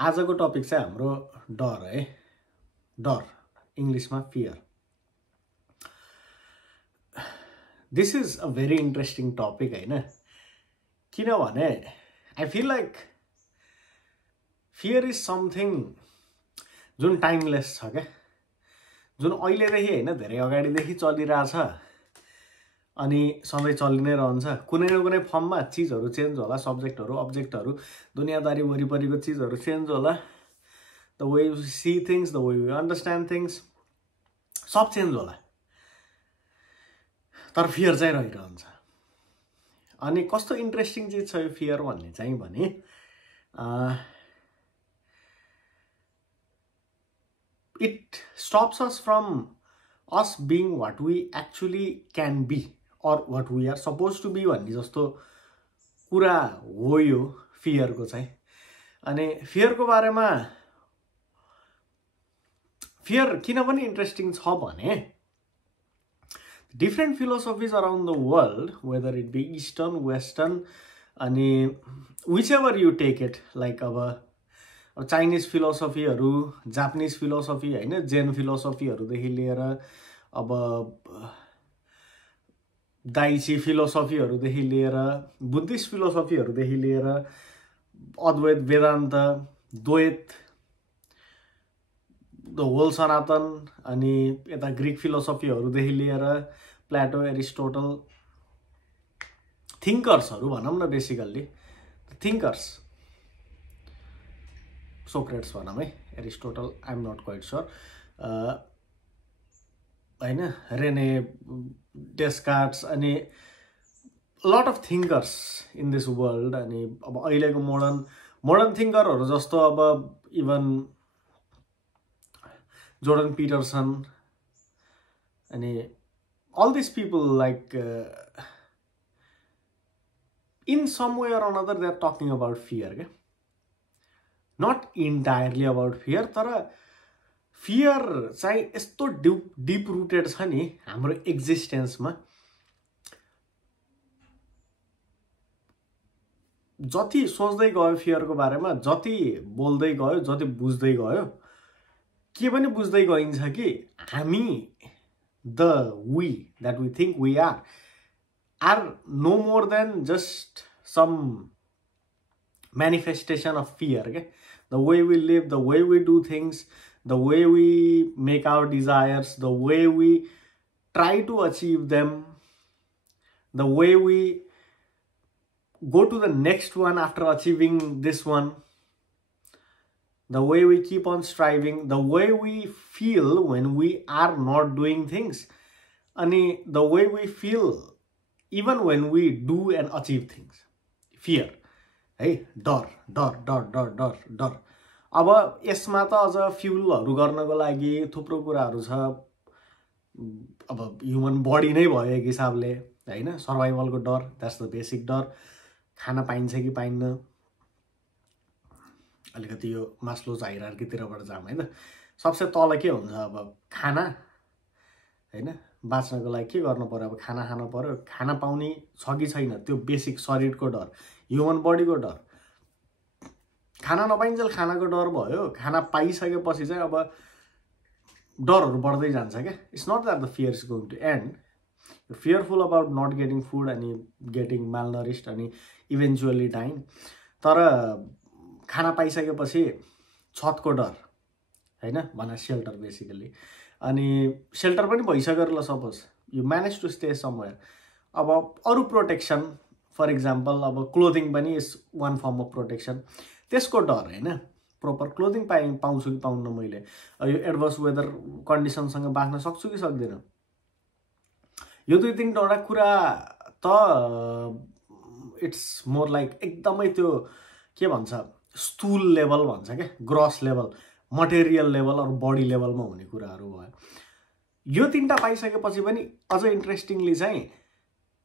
आजको टपिक चाहिँ हाम्रो डर है। डर इंग्लिशमा fear. This is a very interesting topic हैन, किनभने I feel like fear is something जुन टाइमलेस छ क्या, जुन अहिलेदेखि हैन धेरै अगाडिदेखि चलिरहेछ अनि सधैँ चलि नै रहन्छ। कुनै न कुनै फर्ममा चिजहरू चेन्ज होला, सब्जेक्टहरू अब्जेक्टहरू दुनियादारी वरिपरिको चिजहरू चेन्ज होला, the way we see things, the way we understand things सब चेन्ज होला, तर फियर चाहिँ रहिरहन्छ। अनि कस्तो इन्ट्रेस्टिङ चिज छ यो फियर भन्ने चाहिँ भने it stops us from us being what we actually can be or what we are supposed to be भन्ने जस्तो कुरा हो यो फियरको चाहिँ। अनि फियरको बारेमा फियर किन पनि इन्ट्रेस्टिङ छ भने different philosophies around the world, whether it be eastern western अनि which ever you take it, like अब चाइनिज फिलोसफीहरू, जापानिज फिलोसफी हैन, जेन फिलोसफीहरूदेखि लिएर अब दाइची फिलोसफीहरूदेखि लिएर बुद्धिस्ट फिलोसफीहरूदेखि लिएर अद्वैत वेदान्त द्वैत द होल सनातन अनि यता ग्रीक फिलोसफीहरूदेखि लिएर प्लेटो एरिस्टोटल थिङ्कर्सहरू भनौँ न, बेसिकल्ली थिङ्कर्स, सोक्रेट्स भनौँ है, Aristotle I am not quite sure हैन, रेने डेस्कार्ट्स अनि lot of thinkers in this world. अनि अब अहिलेको मोडर्न थिङ्करहरू जस्तो अब इभन जोर्डन पिटरसन अनि all these people, like in some way or another they are talking about fear, okay? Not entirely about fear, तर fear चाहिँ यस्तो deep rooted छ नि हाम्रो एक्जिस्टेन्समा। जति सोच्दै गयो फियरको बारेमा, जति बोल्दै गयो, जति बुझ्दै गयो, के पनि बुझ्दै गइन्छ कि हामी the we that we think we are no more than just some manifestation of fear, okay? The way we live, the way we do things, the way we make our desires, the way we try to achieve them, the way we go to the next one after achieving this one, the way we keep on striving, the way we feel when we are not doing things, and the way we feel even when we do and achieve things. Fear, hey, डर डर डर डर डर डर। अब यसमा त अझ फ्युलहरू गर्नको लागि थुप्रो कुराहरू छ। अब ह्युमन बडी नै भयो एक हिसाबले हैन, सर्भाइभलको डर, द्याट्स द बेसिक डर। खाना पाइन्छ कि पाइन्न, अलिकति यो मास्लोज हायरार्कीतिरबाट जाम हैन। सबसे तल के हुन्छ, अब खाना हैन, बाँच्नको लागि के गर्नु पर्यो, अब खाना खानु पर्यो, खाना पाउने छ कि छैन त्यो बेसिक शरीरको डर, ह्युमन बडीको डर। खाना नपाइन्जेल खानाको डर भयो, खाना पाइसकेपछि चाहिँ अब डरहरू बढ्दै जान्छ क्या। It's not that the fear is going to end, you fearful about not getting food अनि गेटिङ मालनरिस्ड अनि इभेन्चुअली डाइङ। तर खाना पाइसकेपछि छतको डर हैन, भन सेल्टर बेसिकली। अनि सेल्टर पनि भइसक्यो ल, suppose you manage to stay somewhere. अब अरू प्रोटेक्सन, फर इक्जाम्पल अब क्लोथिङ पनि is one form of protection, त्यसको डर हैन, प्रोपर क्लोथिङ पाउँछु कि पाउन्न, मैले यो एडभर्स वेदर कन्डिसनसँग बाँच्न सक्छु कि सक्दिनँ। यो दुई तिनवटा कुरा त इट्स मोर लाइक एकदमै त्यो के भन्छ स्थूल लेभल भन्छ क्या, ग्रस लेभल, मटेरियल लेभल और बडी लेभलमा हुने कुराहरू भयो। यो तीनटा पाइसकेपछि पनि अझ इन्ट्रेस्टिङली चाहिँ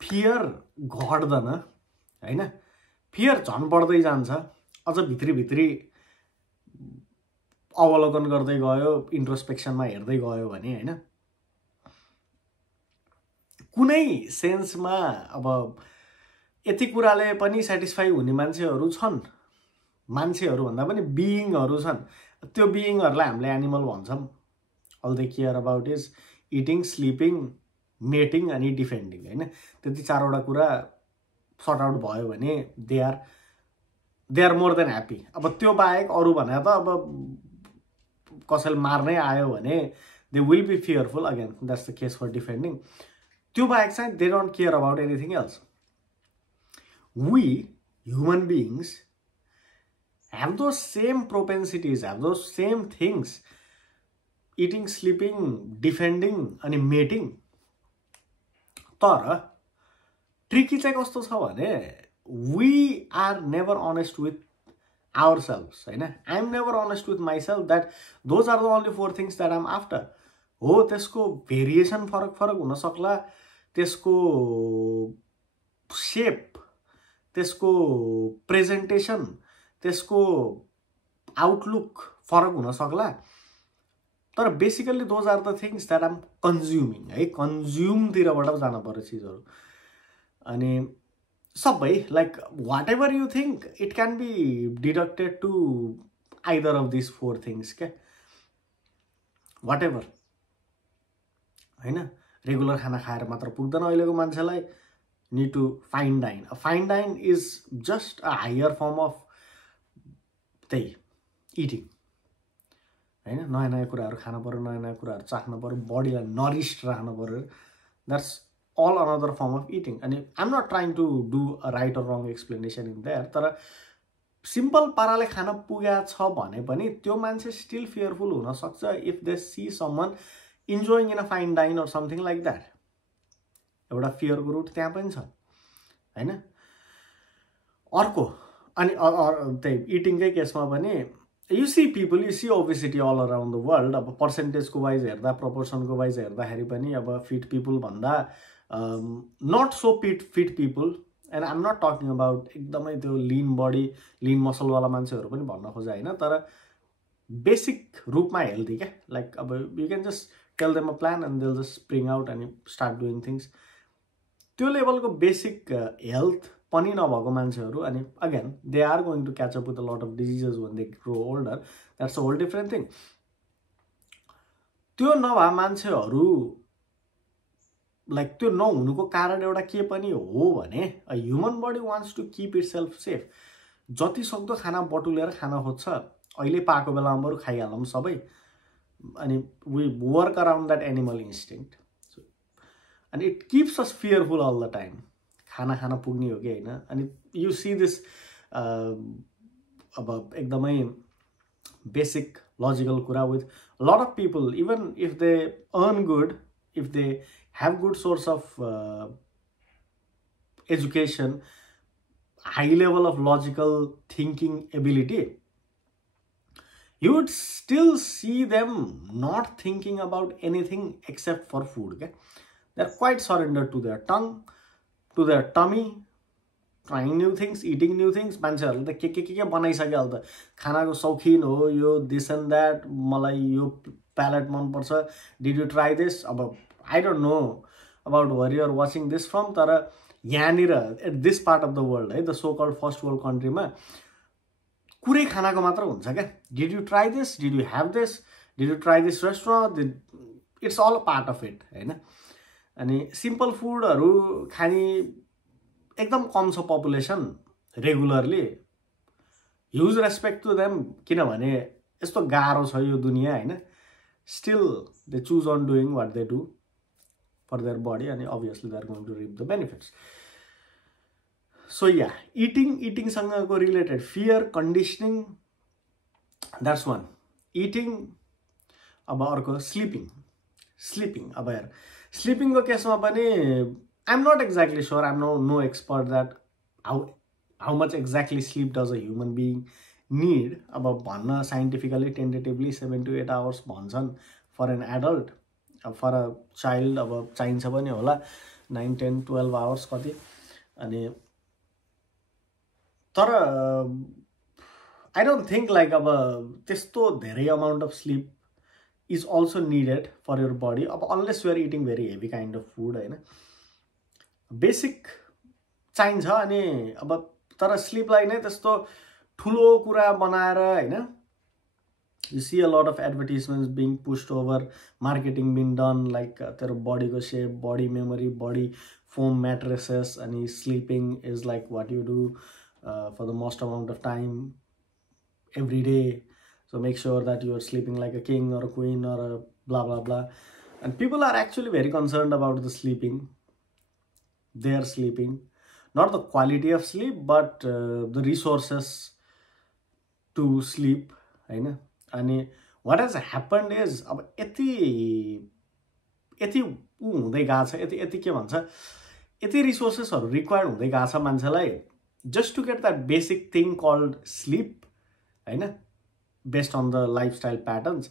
फियर घट्दैन हैन, फियर झन् बढ्दै जान्छ। अझ भित्री भित्री अवलोकन गर्दै गयो, इन्ट्रोस्पेक्सनमा हेर्दै गयो भने हैन, कुनै सेन्समा अब यति कुराले पनि सेटिस्फाई हुने मान्छेहरू छन्, मान्छेहरू भन्दा पनि बिइङहरू छन् त्यो बिइङहरूलाई हामीले एनिमल भन्छौँ all they care about is eating sleeping mating अनि डिफेन्डिङ हैन त्यति चारवटा कुरा सर्ट आउट भयो भने they are more than happy अब त्यो बाहेक अरू भने त अब कसैले मार्नै आयो भने they will be fearful again that's the case for defending त्यो बाहेक चाहिँ they don't care about anything else we human beings have those same propensities, have those same things, eating, sleeping, defending, and mating. तर tricky चाहिँ कस्तो छ भने we are never honest with ourselves, हैन? I'm never honest with myself that those are the only 4 things that I'm after. हो त्यसको variation फरक हुन सक्ला, त्यसको शेप, त्यसको प्रेजेन्टेसन, त्यसको आउटलुक फरक हुन सक्ला तर basically those are the things that am consuming है कन्ज्युमतिरबाट जान पर्यो चिजहरू अनि सबै like whatever you think it can be deducted to either of this 4 things क्या वाट एभर होइन रेगुलर खाना खाएर मात्र पुग्दैन अहिलेको मान्छेलाई need to fine dine. A fine dine is just a higher form of eating. हैन नयाँ नयाँ कुराहरु खान पर्यो नयाँ नयाँ कुराहरु चाख्न पर्यो बडीलाई नरिस्ड राख्न पर्यो that's all another form of eating and I'm not trying to do a right or wrong explanation in there तर सिम्पल पाराले खान पुग्या छ भने पनि त्यो मान्छे स्टिल फियरफुल हुन सक्छ if they see someone enjoying in a fine dine or something like that एउटा फियरको रुट त्यहाँ पनि छ हैन अर्को अनि त्यही इटिङकै केसमा पनि you see people, you see obesity all around the world. अब percentage को वाइज हेर्दा proportion को वाइज हेर्दाखेरि पनि अब fit people भन्दा not so fit people and I'm not talking about एकदमै त्यो lean body, lean muscle वाला मान्छेहरु पनि भन्न खोजे हैन तर basic रूपमा healthy क्या like अब you can just tell them a plan and they'll just spring out and start doing things. त्यो लेभलको बेसिक हेल्थ पनि नभएको मान्छेहरु अनि again they are going to catch up with a lot of diseases when they grow older that's a whole different thing त्यो नभए मान्छेहरु like त्यो नहुनुको कारण एउटा के पनि हो भने a human body wants to keep itself safe जति सक्दो खाना बटुलेर खान खोज्छ अहिले पाएको बेलामा बरु खाइहालौं सबै अनि we work around that animal instinct and it keeps us fearful all the time खाना खाना पुग्ने हो कि हैन अनि you see this अब एकदमै basic logical कुरा with a lot of people even if they earn good if they have good source of education high level of logical thinking ability you would still see them not thinking about anything except for food okay? They're quite surrendered to their tongue, to their tummy, trying new things, eating new things. मान्छेहरुले त के बनाइसक्यो अहिले त खानाको शौकीन हो यो this and that मलाई यो palate मन पर्छ did you try this अब I don't know about where you are watching this from तर यहाँनिर at this part of the world है the so called first world country मा कुरै खानाको मात्र हुन्छ क्या did you try this did you have this did you try this restaurant it's all a part of it हैन अनि simple फुडहरु खानी एकदम कम छ population regularly huge respect to them किनभने यस्तो गाह्रो छ यो दुनिया हैन still they choose on doing what they do for their body अनि obviously they are going to reap the benefits so yeah eating सँगको related fear conditioning that's one eating अब अर्को sleeping अब यार sleeping को केसमा पनि I'm not exactly sure I'm no expert that how much exactly sleep does a human being need अब भन्न scientifically tentatively 7 to 8 hours भन्छन् for an adult for a child अब चाहिन्छ पनि होला 9 10 12 hours कति अनि तर I don't think like अब त्यस्तो धेरै amount of sleep is also needed for your body unless you are eating very heavy kind of food हैन basic चाहिन्छ अनि अब तर स्लीपलाई नै त्यस्तो ठुलो कुरा बनाएर हैन you see a lot of advertisements being pushed over, marketing being done like तेरो bodyको shape, body memory, body foam mattresses, and sleeping is like what you do for the most amount of time every day. So make sure that you are sleeping like a king or a queen or a blah blah blah. And people are actually very concerned about the sleeping. They are sleeping, not the quality of sleep, but the resources to sleep, हैन. अनि what has happened is अब यति हुँदै गएको छ, यति के भन्छ, यति रिसोर्सेसहरु रिक्वायर्ड हुँदै गएको छ मान्छेलाई just to get that basic thing called sleep, हैन, based on the lifestyle patterns.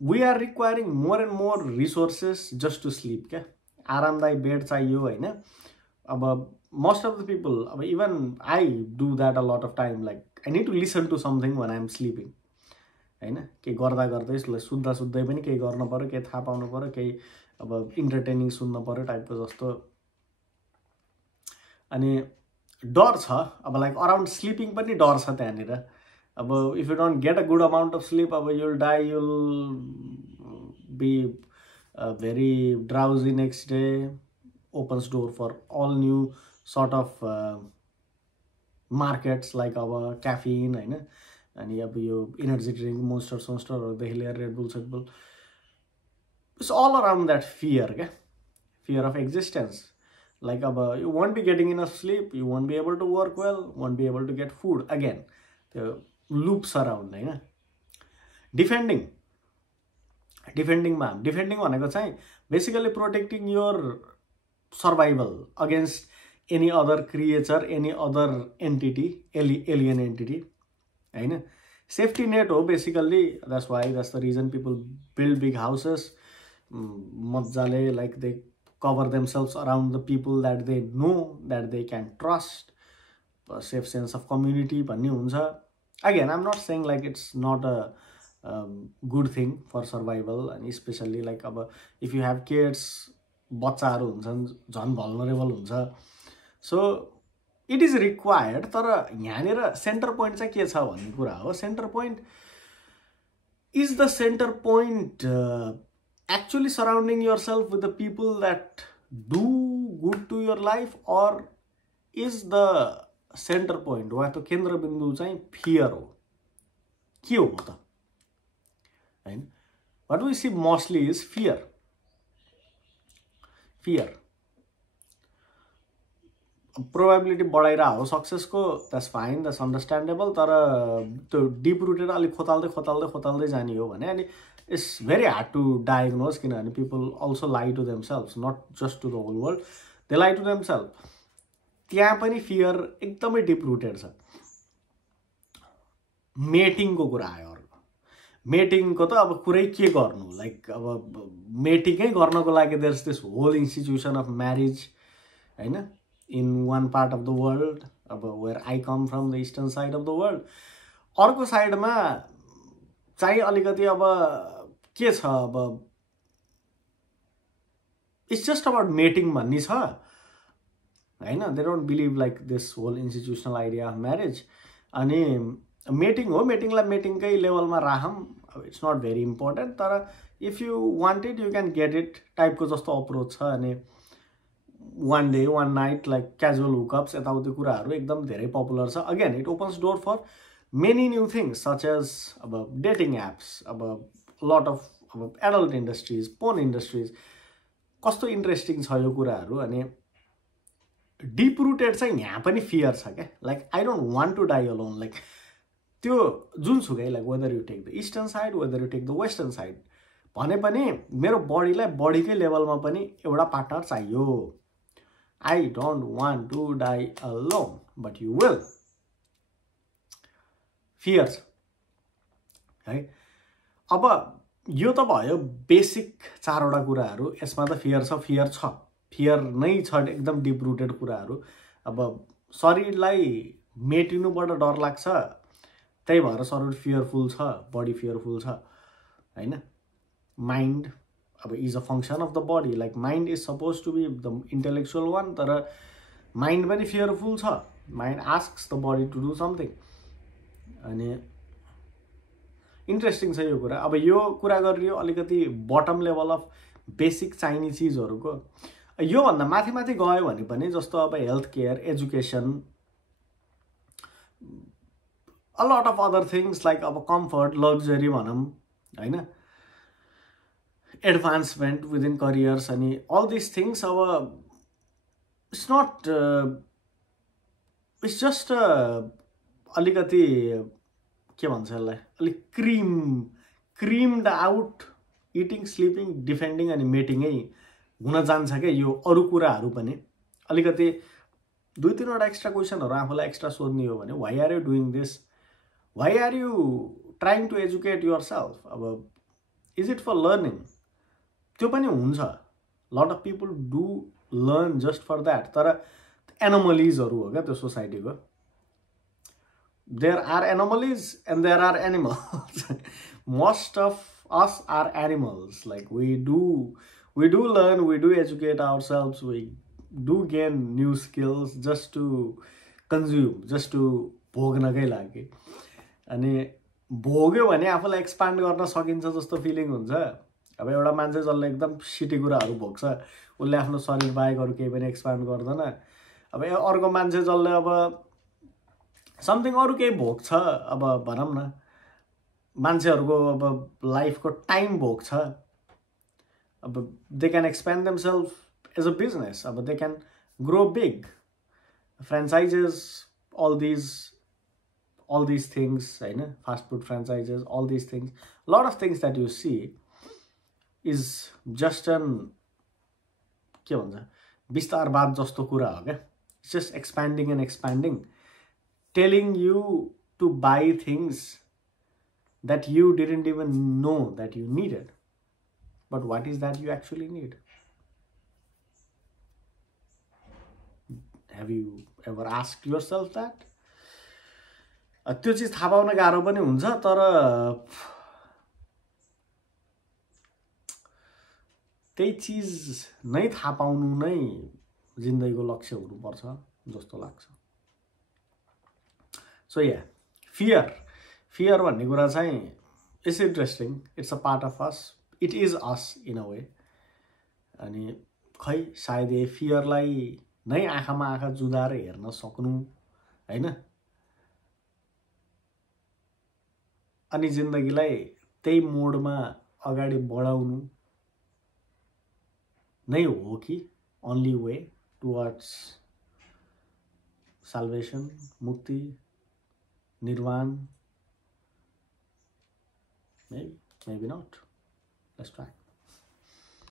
We are requiring more and more resources just to sleep. क्या आरामदायी बेड चाहियो, हैन. अब most of the people, अब even I do that a lot of time, like I need to listen to something when I'm sleeping, हैन. के गर्दा गर्दै सुत्दा सुत्दै पनि केही गर्न पर्यो, केही थाहा पाउनु पर्यो, केही अब इन्टरटेनिङ सुन्न पर्यो टाइपको जस्तो. अनि डर छ अब लाइक अराउन्ड स्लिपिङ पनि डर छ त्यहाँनिर. अब if you don't get a good amount of sleep, अब you'll die, you'll be very drowsy next day. Opens door for all new sort of markets like अब क्याफिन, हैन. अनि अब यो एनर्जी ड्रिङ्क, मोन्स्टर सोन्स्टरहरूदेखि लिएर रेडबुल सेडबुल, it's all around that fear, क्या fear of existence. Like you won't be getting enough sleep, you won't be able to work well, won't be able to get food. Again, the loops around, हैन. Defending भनेको चाहिँ basically protecting your survival against any other creature, any other entity, alien entity, हैन. Safety net हो basically. That's the reason people build big houses. मजाले like they cover themselves around the people that they know, that they can trust. A safe sense of community भन्ने हुन्छ. Again, I'm not saying like it's not a good thing for survival, and especially like if you have kids, बच्चाहरू हुन्छन् झन् vulnerable हुन्छ. So it is required. तर यहाँनिर centre point चाहिँ के छ भन्ने कुरा हो. Centre point is the center point actually surrounding yourself with the people that do good to your life, or is the center point वा त्यो केन्द्रबिन्दु चाहिँ fear हो? के हो त, हैन? What we see mostly is fear. Probability बढाइरा हो सक्सेसको, that's fine, that's understandable. तर त्यो deep rooted अलिक खोताल्दै जाने हो भने अनि it's very hard to diagnose, किनभने people also lie to themselves, not just to the whole world, they lie to themselves. त्यहाँ पनि fear एकदमै deep rooted छ. मेटिङ को कुरा आयो अर्को. मेटिङ को त अब कुरै के गर्नु, लाइक अब मेटिङै गर्नको लागि there's this whole institution of marriage, हैन, in one part of the world, where I come from, the eastern side of the world. अर्को साइडमा चाहिँ अलिकति अब के छ, अब it's just about mating भन्ने छ, हैन. They don't believe like this whole institutional idea of marriage. अनि मेटिङ हो, मेटिङलाई मेटिङकै लेभलमा राखौँ, it's not very important. तर if you want it, you can get it टाइपको जस्तो अप्रोच छ. अनि one day, one night, like casual hookups, यताउति कुराहरू एकदम धेरै पपुलर छ. Again, it opens door for many new things, such as dating apps, a lot of adult industries, porn industries. कस्तो इन्ट्रेस्टिङ छ यो कुराहरू. अनि deep rooted चाहिँ यहाँ पनि fear छ क्या. Like I don't want to die alone. Like त्यो जुनसुकै, like whether you take the eastern side, whether you take the western side, भने पनि मेरो बडीलाई बडीकै लेभलमा पनि एउटा पार्टनर चाहियो. I don't want to die alone, but you will. Fears, है. अब यो त भयो बेसिक चारवटा कुराहरू. यसमा त फियर छ, फियर नै छ एकदम डिप रुटेड कुराहरू. अब शरीरलाई मेटिनुबाट डर लाग्छ, त्यही भएर शरीर फियरफुल छ, बडी फियरफुल छ, हैन. Mind is a function of the body. Like mind is supposed to be the intellectual one, तर mind पनि fearful छ. Mind asks the body to do something. अनि इन्ट्रेस्टिङ छ यो कुरा। अब यो कुरा गरियो अलिकति बटम लेभल अफ बेसिक चाहिने चिजहरूको। योभन्दा माथि माथि गयो भने पनि जस्तो अब health care, education, a lot of other things like अब कम्फर्ट, लग्जरी भनौँ होइन, एडभान्समेन्ट विदिन करियर्स अनि अल दिस थिङ्स। अब इट्स नट, इट्स जस्ट अलिकति के भन्छ यसलाई, अलिक क्रिम्ड आउट इटिङ, स्लिपिङ, डिफेन्डिङ अनि मेटिङै हुन जान्छ क्या यो अरू कुराहरू पनि। अलिकति 2-3वटा एक्स्ट्रा क्वेसनहरू आफूलाई एक्स्ट्रा सोध्ने हो भने, why are you doing this, why are you trying to educate yourself, अब इज इट फर लर्निङ, त्यो पनि हुन्छ। Lot of people do learn just for that, तर एनोमलिजहरू हो क्या त्यो सोसाइटीको। There are anomalies and there are animals. Most of us are animals. Like we do learn, we do educate ourselves, we do gain new skills just to consume, just to भोग्नकै लागि। अनि भोग्यो भने आफूलाई एक्सपान्ड गर्न सकिन्छ जस्तो feeling हुन्छ। अब एउटा मान्छे जसले एकदम सिटी कुराहरू भोग्छ उसले आफ्नो शरीर बाहेक अरू केही पनि एक्सपान्ड गर्दैन। अब अर्को मान्छे जसले अब समथिङ अरू केही भोग्छ, अब भनौँ न मान्छेहरूको अब लाइफको टाइम भोग्छ, अब they can expand themselves as a business, अब they can grow big, franchises, all these things होइन, fast food franchises, all these things, lot of things that you see is just an के भन्छ विस्तारवाद जस्तो कुरा हो क्या। It's just expanding and expanding, telling you to buy things that you didn't even know that you needed. But what is that you actually need? Have you ever asked yourself that? त्यो चिज थाहा पाउन गाह्रो पनि हुन्छ, तर त्यही चिज नै थाहा पाउनु नै जिन्दगीको लक्ष्य हुनुपर्छ जस्तो लाग्छ। सो या फियर भन्ने कुरा चाहिँ it's interesting, it's a part of us, it is us in a way. अनि खै सायद यही फियरलाई नै आँखामा आँखा जुदाएर हेर्न सक्नु होइन, अनि जिन्दगीलाई त्यही मोडमा अगाडि बढाउनु नै हो कि ओन्ली वे टुवर्ड्स साल्भेसन, मुक्ति, निर्वाण? Maybe not. Let's try.